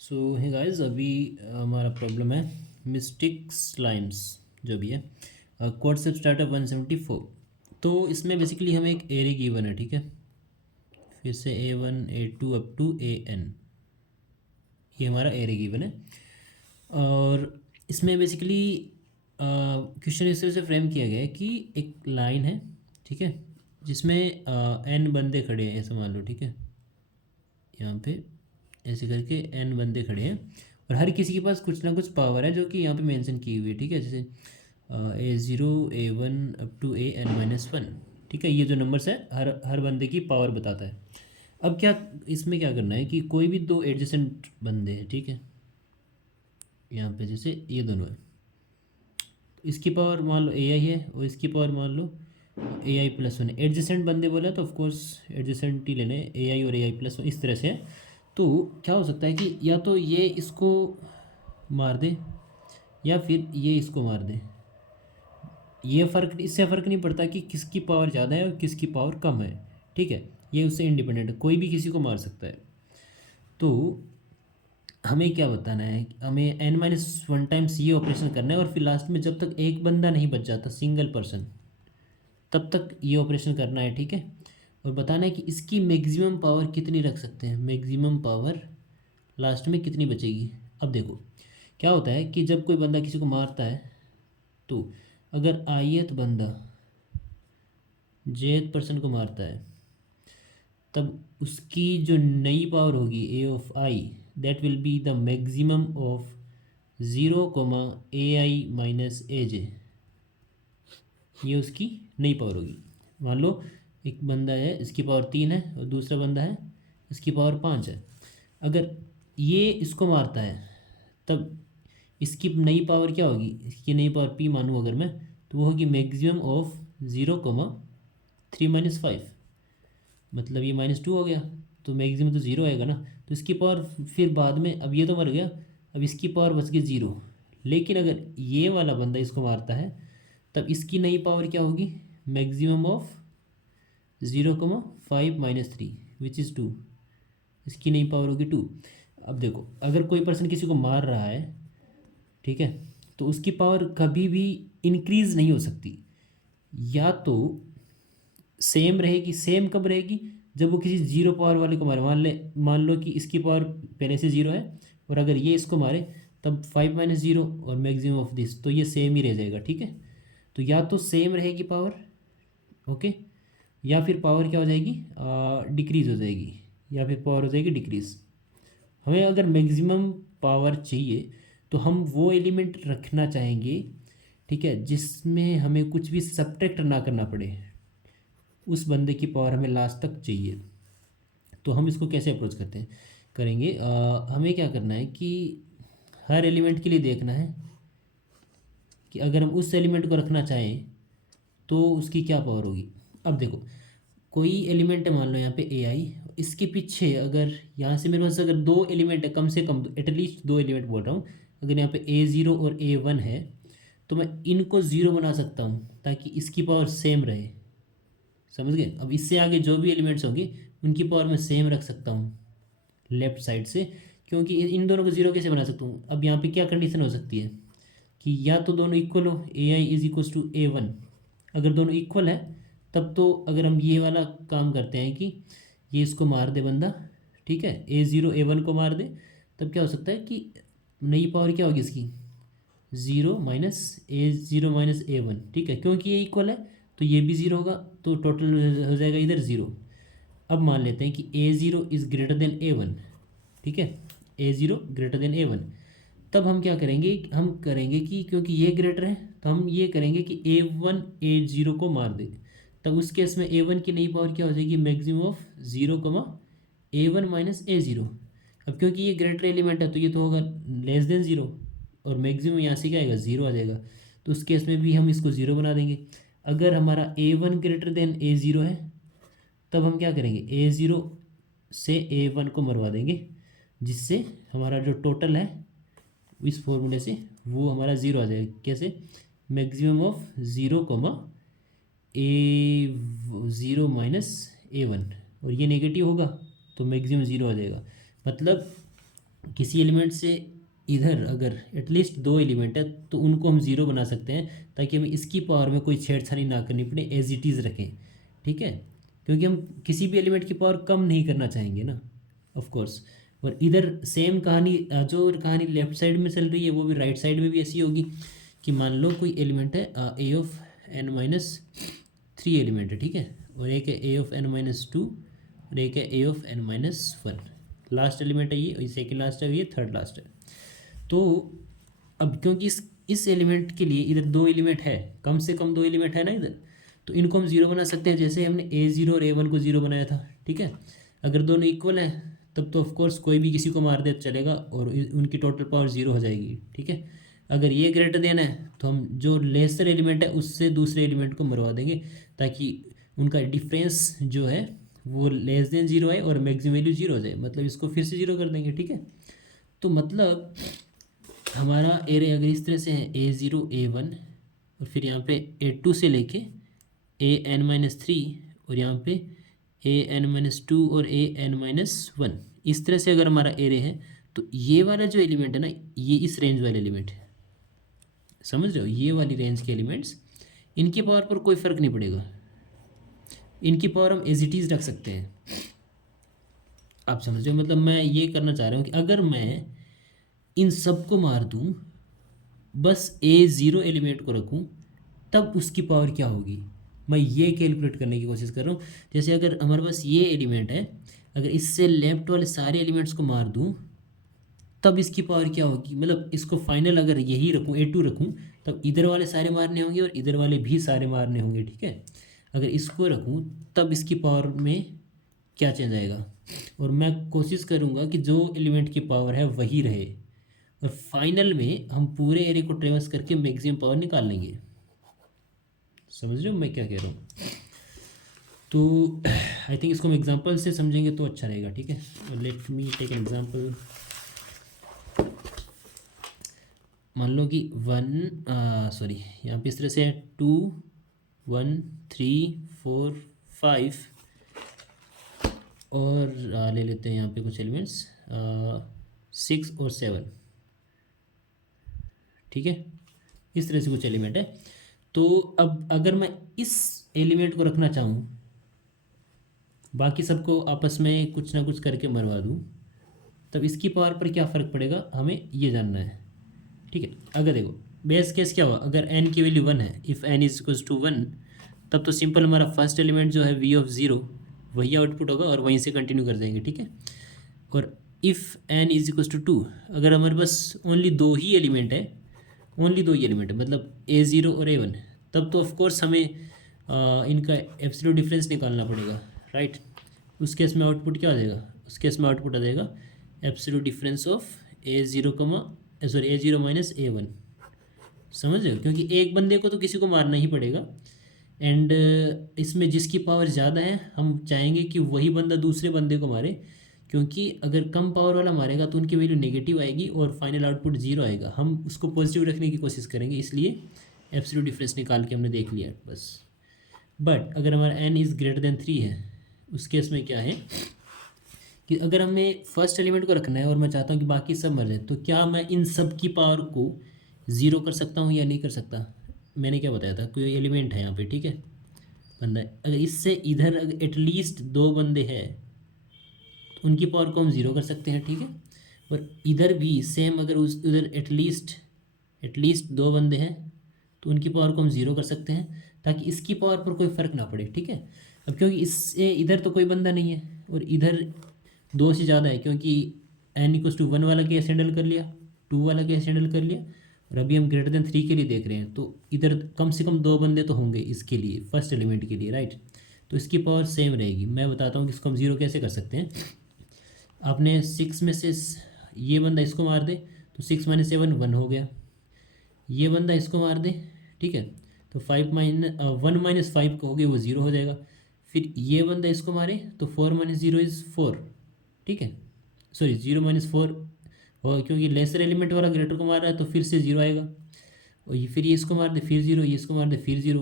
सो है गाइस अभी हमारा प्रॉब्लम है मिस्टिक्स लाइन्स जो भी है क्वाड से स्टार्ट है 174। तो इसमें बेसिकली हमें एक एरे गिवन है, ठीक है। फिर से A1 A2 up to AN, ये हमारा एरे गिवन है। और इसमें बेसिकली क्वेश्चन इस तरह से फ्रेम किया गया है कि एक लाइन है, ठीक है, जिसमें N बंदे खड़े हैं, ऐसा मान लो, ठीक है। यहाँ पे ऐसे करके N बंदे खड़े हैं और हर किसी के पास कुछ ना कुछ पावर है जो कि यहाँ पे मेंशन की हुई है, ठीक है। जैसे A0 A1 up to AN-1, ठीक है। ये जो नंबर्स है हर हर बंदे की पावर बताता है। अब क्या इसमें क्या करना है कि कोई भी दो एडजेसेंट बंदे हैं, ठीक है। यहाँ पे जैसे ये दोनों है, इसकी पावर मान लो AI है और इसकी पावर मान लो AI+1 है। एडजेसेंट बंदे बोला तो ऑफकोर्स एडजेसेंट ही लेने, AI और AI+1 इस तरह से है। तो क्या हो सकता है कि या तो ये इसको मार दे या फिर ये इसको मार दे। ये फ़र्क, इससे फ़र्क नहीं पड़ता कि किसकी पावर ज़्यादा है और किसकी पावर कम है, ठीक है। ये उससे इंडिपेंडेंट है, कोई भी किसी को मार सकता है। तो हमें क्या बताना है, हमें N-1 टाइम्स ये ऑपरेशन करना है और फिर लास्ट में जब तक एक बंदा नहीं बच जाता, सिंगल पर्सन, तब तक ये ऑपरेशन करना है, ठीक है। और बताना है कि इसकी मैक्सिमम पावर कितनी रख सकते हैं, मैक्सिमम पावर लास्ट में कितनी बचेगी। अब देखो क्या होता है कि जब कोई बंदा किसी को मारता है तो अगर आईएथ बंदा जेथ पर्सन को मारता है तब उसकी जो नई पावर होगी A(i), that will be the maximum of 0, AI-AJ। ये उसकी नई पावर होगी। मान लो एक बंदा है, इसकी पावर 3 है और दूसरा बंदा है, इसकी पावर 5 है। अगर ये इसको मारता है तब इसकी नई पावर क्या होगी, इसकी नई पावर P मानूँ अगर मैं, तो वो होगी मैक्सिमम ऑफ 0, 3 - 5। मतलब ये -2 हो गया, तो मैक्सिमम तो 0 आएगा ना। तो इसकी पावर फिर बाद में, अब ये तो मर गया, अब इसकी पावर बच गई 0। लेकिन अगर ये वाला बंदा इसको मारता है तब इसकी नई पावर क्या होगी, मैक्सिमम ऑफ 0, 5 - 3 विच इज़ 2। इसकी नई पावर होगी 2। अब देखो अगर कोई पर्सन किसी को मार रहा है, ठीक है, तो उसकी पावर कभी भी इंक्रीज नहीं हो सकती। या तो सेम रहेगी, सेम कब रहेगी, जब वो किसी जीरो पावर वाले को मारे। मान लो कि इसकी पावर पहले से 0 है और अगर ये इसको मारे तब 5 - 0 और मैक्सिमम ऑफ दिस, तो ये सेम ही रह जाएगा, ठीक है। तो या तो सेम रहेगी पावर, ओके, या फिर पावर क्या हो जाएगी, डिक्रीज हो जाएगी, या फिर पावर हो जाएगी डिक्रीज। हमें अगर मैक्सिमम पावर चाहिए तो हम वो एलिमेंट रखना चाहेंगे, ठीक है, जिसमें हमें कुछ भी सब्ट्रैक्ट ना करना पड़े। उस बंदे की पावर हमें लास्ट तक चाहिए। तो हम इसको कैसे अप्रोच करते हैं, करेंगे, हमें क्या करना है कि हर एलिमेंट के लिए देखना है कि अगर हम उस एलिमेंट को रखना चाहें तो उसकी क्या पावर होगी। अब देखो कोई एलिमेंट है, मान लो यहाँ पे AI, इसके पीछे अगर यहाँ से मेरे पास अगर दो एलिमेंट है, कम से कम एटलीस्ट दो एलिमेंट बोल रहा हूँ। अगर यहाँ पे A0 और A1 है तो मैं इनको 0 बना सकता हूँ ताकि इसकी पावर सेम रहे, समझ गए। अब इससे आगे जो भी एलिमेंट्स होंगे उनकी पावर मैं सेम रख सकता हूँ लेफ्ट साइड से, क्योंकि इन दोनों को 0 कैसे बना सकता हूँ। अब यहाँ पे क्या कंडीशन हो सकती है कि या तो दोनों इक्वल हो, AI = A1। अगर दोनों इक्वल है तब तो अगर हम ये वाला काम करते हैं कि ये इसको मार दे बंदा, ठीक है, A0 A1 को मार दे, तब क्या हो सकता है कि नई पावर क्या होगी इसकी, 0 - A0 - A1, ठीक है। क्योंकि ये इक्वल है तो ये भी 0 होगा, तो टोटल हो जाएगा इधर 0। अब मान लेते हैं कि A0 > A1, ठीक है, A0 > A1। तब हम क्या करेंगे, हम करेंगे कि क्योंकि ये ग्रेटर है तो हम ये करेंगे कि A1 A0 को मार दे। तब उस केस में A1 की नई पावर क्या हो जाएगी, मैक्सिमम ऑफ 0, A1 - A0। अब क्योंकि ये ग्रेटर एलिमेंट है तो ये तो होगा <<0 और मैक्सिमम यहाँ से क्या आएगा, 0 आ जाएगा। तो उस केस में भी हम इसको 0 बना देंगे। अगर हमारा A1 > A0 है तब हम क्या करेंगे, A0 से A1 को मरवा देंगे, जिससे हमारा जो टोटल है इस फॉर्मूले से वो हमारा 0 आ जाएगा। कैसे, मैक्सिमम ऑफ 0, A0 - A1, और ये नेगेटिव होगा तो मैक्सिमम 0 आ जाएगा। मतलब किसी एलिमेंट से इधर अगर एटलीस्ट दो एलिमेंट है तो उनको हम ज़ीरो बना सकते हैं, ताकि हमें इसकी पावर में कोई छेड़छाड़ी ना करनी पड़े, एज इट इज़ रखें, ठीक है। क्योंकि हम किसी भी एलिमेंट की पावर कम नहीं करना चाहेंगे ना, ऑफ कोर्स। और इधर सेम कहानी, जो कहानी लेफ्ट साइड में चल रही है वो भी राइट साइड में भी ऐसी होगी कि मान लो कोई एलिमेंट है a of n minus three element है, ठीक है, और एक है a of n minus two और एक है a of n minus one. Last element है ये, और सेकेंड लास्ट है, ये थर्ड लास्ट है। तो अब क्योंकि इस एलिमेंट के लिए इधर दो एलिमेंट है, कम से कम दो एलिमेंट है ना इधर, तो इनको हम ज़ीरो बना सकते हैं, जैसे हमने ए ज़ीरो और ए वन को ज़ीरो बनाया था, ठीक है। अगर दोनों इक्वल हैं तब तो ऑफकोर्स कोई भी किसी को मार दे चलेगा और उनकी टोटल पावर ज़ीरो हो जाएगी, ठीक है। अगर ये ग्रेटर देन है तो हम जो लेसर एलिमेंट है उससे दूसरे एलिमेंट को मरवा देंगे, ताकि उनका डिफरेंस जो है वो लेस देन ज़ीरो है और मैक्सिमम वैल्यू ज़ीरो हो जाए, मतलब इसको फिर से ज़ीरो कर देंगे, ठीक है। तो मतलब हमारा एरे अगर इस तरह से है ए ज़ीरो ए वन और फिर यहाँ पे ए टू से लेके ए एन माइनस थ्री और यहाँ पे ए एन माइनस टू और ए एन माइनस वन, इस तरह से अगर हमारा एरे है तो ये वाला जो एलिमेंट है ना, ये इस रेंज वाले एलिमेंट है, समझ रहे हो, ये वाली रेंज के एलिमेंट्स, इनकी पावर पर कोई फ़र्क नहीं पड़ेगा, इनकी पावर हम एज इट इज़ रख सकते हैं। आप समझ रहे हो, मतलब मैं ये करना चाह रहा हूँ कि अगर मैं इन सब को मार दूँ, बस ए ज़ीरो एलिमेंट को रखूँ, तब उसकी पावर क्या होगी, मैं ये कैलकुलेट करने की कोशिश कर रहा हूँ। जैसे अगर हमारे पास ये एलिमेंट है, अगर इससे लेफ्ट वाले सारे एलिमेंट्स को मार दूँ तब इसकी पावर क्या होगी, मतलब इसको फाइनल अगर यही रखूँ ए टू रखूँ तब इधर वाले सारे मारने होंगे और इधर वाले भी सारे मारने होंगे, ठीक है। अगर इसको रखूँ तब इसकी पावर में क्या चेंज आएगा, और मैं कोशिश करूँगा कि जो एलिमेंट की पावर है वही रहे, और फाइनल में हम पूरे एरे को ट्रेवर्स करके मैक्सिमम पावर निकाल लेंगे। समझ रहे हो मैं क्या कह रहा हूँ। तो आई थिंक इसको हम एग्जांपल से समझेंगे तो अच्छा रहेगा, ठीक है। Let me take an example. मान लो कि यहाँ पे इस तरह से है 2 1 3 4 5 और ले लेते हैं यहाँ पे कुछ एलिमेंट्स 6 और 7, ठीक है, इस तरह से कुछ एलिमेंट है। तो अब अगर मैं इस एलिमेंट को रखना चाहूँ, बाकी सबको आपस में कुछ ना कुछ करके मरवा दूँ, तब इसकी पावर पर क्या फ़र्क पड़ेगा हमें ये जानना है, ठीक है। अगर देखो बेस केस क्या हुआ, अगर n की वैल्यू वन है, if n is equals to one, तब तो सिंपल हमारा फर्स्ट एलिमेंट जो है v ऑफ ज़ीरो वही आउटपुट होगा और वहीं से कंटिन्यू कर जाएंगे, ठीक है। और if n is equals to two, अगर हमारे पास ओनली दो ही एलिमेंट है, ओनली दो ही एलिमेंट है, मतलब ए ज़ीरो और ए वन, तब तो ऑफकोर्स हमें इनका एब्सोल्यूट डिफरेंस निकालना पड़ेगा, राइट। उस केस में आउटपुट क्या आ जाएगा, उस केस में आउटपुट आ जाएगा absolute difference of A zero A zero minus A one. समझ रहे हो, क्योंकि एक बंदे को तो किसी को मारना ही पड़ेगा, एंड इसमें जिसकी पावर ज़्यादा है हम चाहेंगे कि वही बंदा दूसरे बंदे को मारे, क्योंकि अगर कम पावर वाला मारेगा तो उनकी वैल्यू नेगेटिव आएगी और फाइनल आउटपुट ज़ीरो आएगा। हम उसको पॉजिटिव रखने की कोशिश करेंगे, इसलिए एब्सोल्यूट डिफरेंस निकाल के हमने देख लिया बस। बट अगर हमारा n is greater than three है, उस केस में क्या है कि अगर हमें फर्स्ट एलिमेंट को रखना है और मैं चाहता हूँ कि बाकी सब मर जाए, तो क्या मैं इन सब की पावर को ज़ीरो कर सकता हूँ या नहीं कर सकता। मैंने क्या बताया था, कोई एलिमेंट है यहाँ पे, ठीक है, बंदा है, अगर इससे इधर एटलीस्ट दो बंदे हैं तो उनकी पावर को हम ज़ीरो कर सकते हैं, ठीक है। और इधर भी सेम, अगर उस उधर एटलीस्ट दो बंदे हैं तो उनकी पावर को हम ज़ीरो कर सकते हैं, ताकि इसकी पावर पर कोई फ़र्क ना पड़े, ठीक है। अब क्योंकि इससे इधर तो कोई बंदा नहीं है और इधर दो से ज़्यादा है, क्योंकि n इक्वल्स टू वन वाला केस हैंडल कर लिया, टू वाला केस हैंडल कर लिया, और अभी हम ग्रेटर देन थ्री के लिए देख रहे हैं, तो इधर कम से कम दो बंदे तो होंगे इसके लिए, फर्स्ट एलिमेंट के लिए, राइट। तो इसकी पावर सेम रहेगी। मैं बताता हूँ कि इसको हम ज़ीरो कैसे कर सकते हैं। आपने सिक्स में से ये बंदा इसको मार दे तो सिक्स माइनस सेवन वन हो गया, ये बंदा इसको मार दे, ठीक है, तो वन माइनस फाइव हो गया, वो ज़ीरो हो जाएगा। फिर ये बंदा इसको मारे तो four minus zero is four, ठीक है, सॉरी ज़ीरो माइनस फोर, और क्योंकि लेसर एलिमेंट वाला ग्रेटर को मार रहा है तो फिर से ज़ीरो आएगा, और फिर ये इसको मार दे फिर ज़ीरो, ये इसको मार दे फिर ज़ीरो।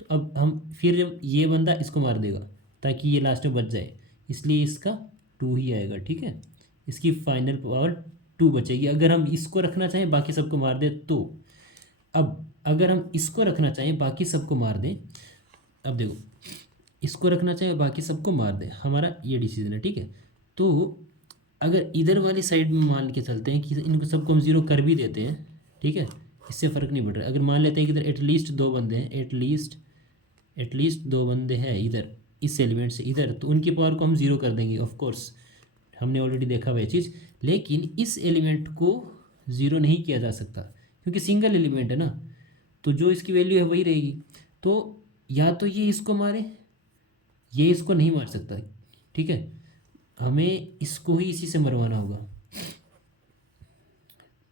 तो अब हम फिर ये बंदा इसको मार देगा ताकि ये लास्ट में बच जाए, इसलिए इसका टू ही आएगा, ठीक है। इसकी फाइनल पावर 2 बचेगी। अगर हम इसको रखना चाहें बाकी सबको मार दें तो, अब अगर हम इसको रखना चाहें बाकी सबको मार दें, अब देखो इसको रखना चाहें बाकी सबको मार दें, हमारा ये डिसीजन है, ठीक है। तो अगर इधर वाली साइड में मान के चलते हैं कि इनको सबको हम ज़ीरो कर भी देते हैं, ठीक है, इससे फ़र्क नहीं पड़ रहा। अगर मान लेते हैं कि इधर एटलीस्ट 2 बंदे हैं, एटलीस्ट 2 बंदे हैं इधर इस एलिमेंट से इधर, तो उनकी पावर को हम ज़ीरो कर देंगे। ऑफ कोर्स हमने ऑलरेडी देखा हुआ चीज़, लेकिन इस एलिमेंट को ज़ीरो नहीं किया जा सकता क्योंकि सिंगल एलिमेंट है ना, तो जो इसकी वैल्यू है वही रहेगी। तो या तो ये इसको मारे, ये इसको नहीं मार सकता, ठीक है, हमें इसको ही इसी से मरवाना होगा,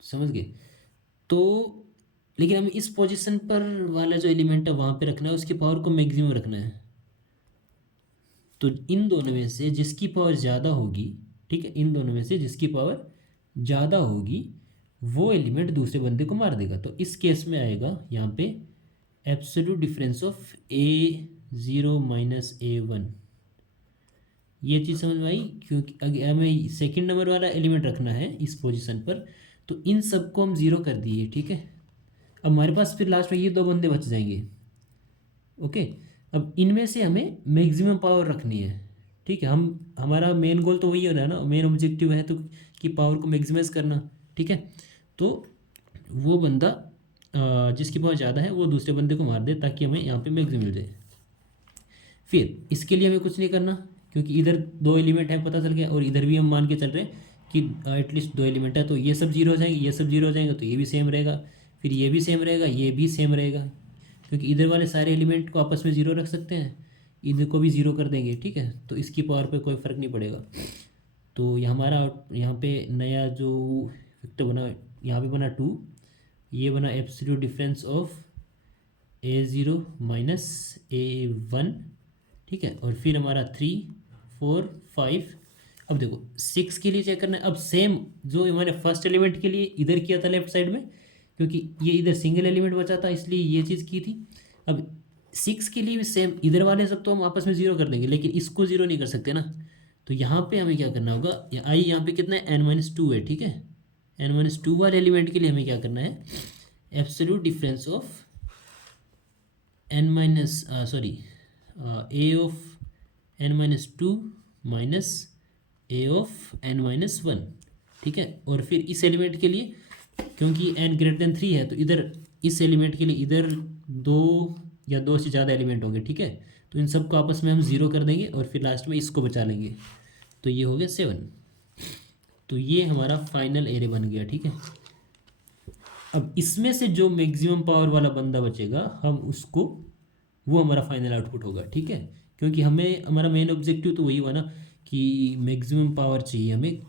समझ गए। तो लेकिन हमें इस पोजीशन पर वाला जो एलिमेंट है वहाँ पे रखना है, उसकी पावर को मैक्सिमम रखना है। तो इन दोनों में से जिसकी पावर ज़्यादा होगी, ठीक है, इन दोनों में से जिसकी पावर ज़्यादा होगी वो एलिमेंट दूसरे बंदे को मार देगा। तो इस केस में आएगा यहाँ पे absolute difference of A0 minus A1। ये चीज़ समझ में आई, क्योंकि अगर हमें सेकंड नंबर वाला एलिमेंट रखना है इस पोजीशन पर, तो इन सबको हम ज़ीरो कर दिए, ठीक है। अब हमारे पास फिर लास्ट में ये 2 बंदे बच जाएंगे, ओके। अब इनमें से हमें मैक्सिमम पावर रखनी है, ठीक है। हमारा मेन गोल तो वही हो रहा है ना, मेन ऑब्जेक्टिव है तो कि पावर को मैक्सिमाइज करना, ठीक है। तो वो बंदा जिसकी पावर ज़्यादा है वो दूसरे बंदे को मार दे ताकि हमें यहाँ पे मैक्सिमम मिल जाए। फिर इसके लिए हमें कुछ नहीं करना क्योंकि इधर 2 एलिमेंट है पता चल गया, और इधर भी हम मान के चल रहे हैं कि एटलीस्ट 2 एलिमेंट है, तो ये सब जीरो हो जाएंगे, ये सब जीरो हो जाएंगे, तो ये भी सेम रहेगा, फिर ये भी सेम रहेगा, ये भी सेम रहेगा, क्योंकि इधर वाले सारे एलिमेंट को आपस में ज़ीरो रख सकते हैं, इधर को भी ज़ीरो कर देंगे, ठीक है। तो इसकी पावर पे कोई फ़र्क नहीं पड़ेगा। तो ये हमारा यहाँ पे नया जो वेक्टर बना, यहाँ पे बना 2, ये बना absolute difference of A0 minus A1, ठीक है। और फिर हमारा 3 4 5। अब देखो 6 के लिए चेक करना है। अब सेम जो हमारे फर्स्ट एलिमेंट के लिए इधर किया था लेफ्ट साइड में, क्योंकि ये इधर सिंगल एलिमेंट बचा था इसलिए ये चीज़ की थी। अब 6 के लिए भी सेम, इधर वाले सब तो हम आपस में ज़ीरो कर देंगे, लेकिन इसको ज़ीरो नहीं कर सकते ना। तो यहाँ पे हमें क्या करना होगा, आई यहाँ पे कितना है n-2 है, ठीक है। n-2 वाले एलिमेंट के लिए हमें क्या करना है, absolute difference of a of n-2 minus a of n-1, ठीक है। और फिर इस एलिमेंट के लिए क्योंकि n greater than 3 है, तो इधर इस एलिमेंट के लिए इधर 2 या 2 से ज़्यादा एलिमेंट होंगे, ठीक है। तो इन सबको आपस में हम ज़ीरो कर देंगे और फिर लास्ट में इसको बचा लेंगे, तो ये हो गया 7। तो ये हमारा फाइनल एरे बन गया, ठीक है। अब इसमें से जो मैक्सिमम पावर वाला बंदा बचेगा हम उसको, वो हमारा फाइनल आउटपुट होगा, ठीक है। क्योंकि हमें हमारा मेन ऑब्जेक्टिव तो वही हुआ ना कि मैक्सिमम पावर चाहिए हमें,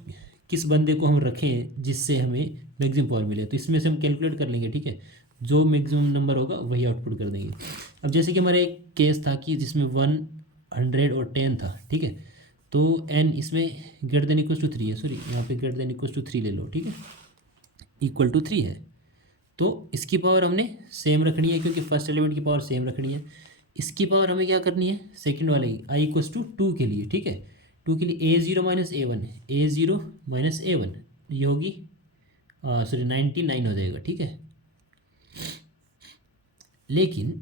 किस बंदे को हम रखें जिससे हमें मैक्सिमम पावर मिले। तो इसमें से हम कैलकुलेट कर लेंगे, ठीक है, जो मैक्सिमम नंबर होगा वही आउटपुट कर देंगे। अब जैसे कि हमारा एक केस था कि जिसमें 100 और 10 था, ठीक है। तो n इसमें ग्रेटर देन इक्वल टू 3 है, सॉरी यहाँ पे ग्रेटर देन इक्वल टू 3 ले लो, ठीक है, इक्वल टू 3 है। तो इसकी पावर हमने सेम रखनी है क्योंकि फर्स्ट एलिमेंट की पावर सेम रखनी है। इसकी पावर हमें क्या करनी है, सेकंड वाले की i इक्वल टू 2 के लिए, ठीक है। 2 के लिए A0 माइनस A1 है, A0 माइनस A1 ये होगी सॉरी 99 हो जाएगा, ठीक है। लेकिन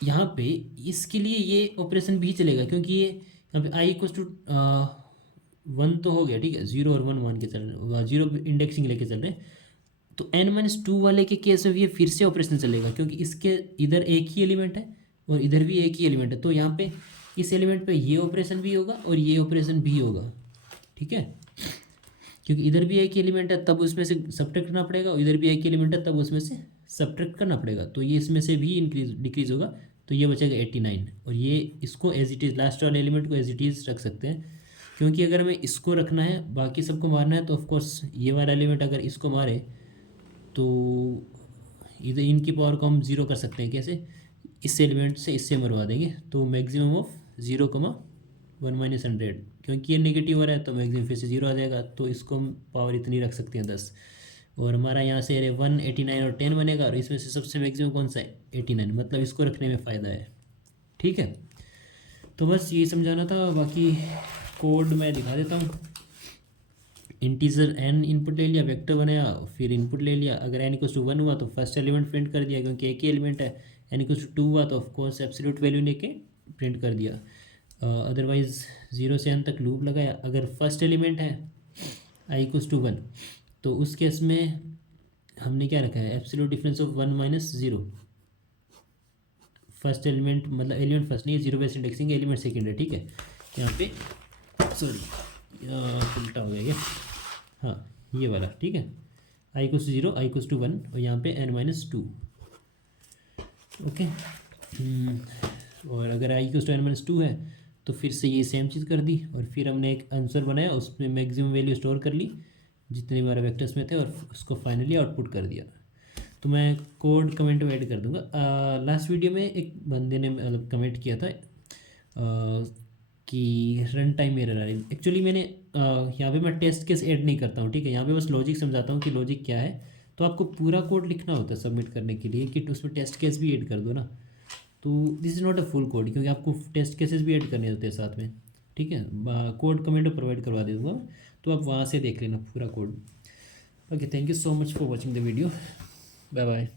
यहाँ पे इसके लिए ये ऑपरेशन भी चलेगा क्योंकि ये यहाँ पे i इक्वल टू 1 तो हो गया, ठीक है, 0 और 1 मान के चल रहे, 0 इंडेक्सिंग लेके चल रहे हैं। तो n-2 वाले के केस में भी ये फिर से ऑपरेशन चलेगा क्योंकि इसके इधर एक ही एलिमेंट है और इधर भी एक ही एलिमेंट है, तो यहाँ पे इस एलिमेंट पे ये ऑपरेशन भी होगा और ये ऑपरेशन भी होगा, ठीक है। क्योंकि इधर भी एक ही एलिमेंट है तब उसमें से सब्ट्रैक्ट करना पड़ेगा, और इधर भी एक ही एलिमेंट है तब उसमें से सब्ट्रैक्ट करना पड़ेगा, तो ये इसमें से भी डिक्रीज होगा, तो ये बचेगा 89। और ये इसको एज इट इज़, लास्ट वाले एलिमेंट को एज इट इज़ रख सकते हैं, क्योंकि अगर हमें इसको रखना है बाकी सबको मारना है तो ऑफकोर्स ये वाला एलिमेंट अगर इसको मारे तो इधर इनकी पावर को हम ज़ीरो कर सकते हैं, कैसे, इस एलिमेंट से इससे मरवा देंगे, तो मैक्सिमम ऑफ 0,1 माइनस 100, क्योंकि ये नेगेटिव हो रहा है तो मैक्सिमम फिर से 0 आ जाएगा, तो इसको हम पावर इतनी रख सकते हैं 10। और हमारा यहाँ से अरे 189 और 10 बनेगा, और इसमें से सबसे मैक्सिमम कौन सा है, 89, मतलब इसको रखने में फ़ायदा है, ठीक है। तो बस ये समझाना था, बाकी कोड मैं दिखा देता हूँ। इंटीजर n इनपुट ले लिया, वेक्टर बनाया, फिर इनपुट ले लिया। अगर n इक्वल टू 1 हुआ तो फर्स्ट एलिमेंट प्रिंट कर दिया क्योंकि एक ही एलिमेंट है। n इक्वल टू 2 हुआ तो ऑफकोर्स एब्सोल्यूट वैल्यू लेके प्रिंट कर दिया। अदरवाइज 0 से n तक लूप लगाया। अगर फर्स्ट एलिमेंट है i इक्वल टू 1 तो उस केस में हमने क्या रखा है, absolute difference of 1 minus 0। First element मतलब एलिमेंट फर्स्ट नहीं है, zero base indexing element second है, ठीक है। यहाँ पे सॉरी उल्टा हो गया क्या, हाँ ये वाला, ठीक है। I equals to 0, i equals to 1 और यहाँ पे n-2, ओके। और अगर आई इक्वल्स टू n-2 है तो फिर से ये सेम चीज़ कर दी और फिर हमने एक आंसर बनाया, उसमें मैक्सिमम वैल्यू स्टोर कर ली जितने हमारे वेक्टर्स में थे और उसको फाइनली आउटपुट कर दिया। तो मैं कोड कमेंट में ऐड कर दूंगा। लास्ट वीडियो में एक बंदे ने मतलब कमेंट किया था कि रन टाइम एरर आ रही। एक्चुअली मैंने यहाँ पे मैं टेस्ट केस ऐड नहीं करता हूँ, ठीक है। यहाँ पे बस लॉजिक समझाता हूँ कि लॉजिक क्या है। तो आपको पूरा कोड लिखना होता है सबमिट करने के लिए कि उसमें टेस्ट केस भी ऐड कर दो ना। तो this is not a full code क्योंकि आपको टेस्ट केसेस भी ऐड करने होते हैं साथ में, ठीक है। कोड कमेंट में प्रोवाइड करवा दे दूँगा, तो आप वहाँ से देख लेना पूरा code. Okay, thank you so much for watching the video. Bye bye.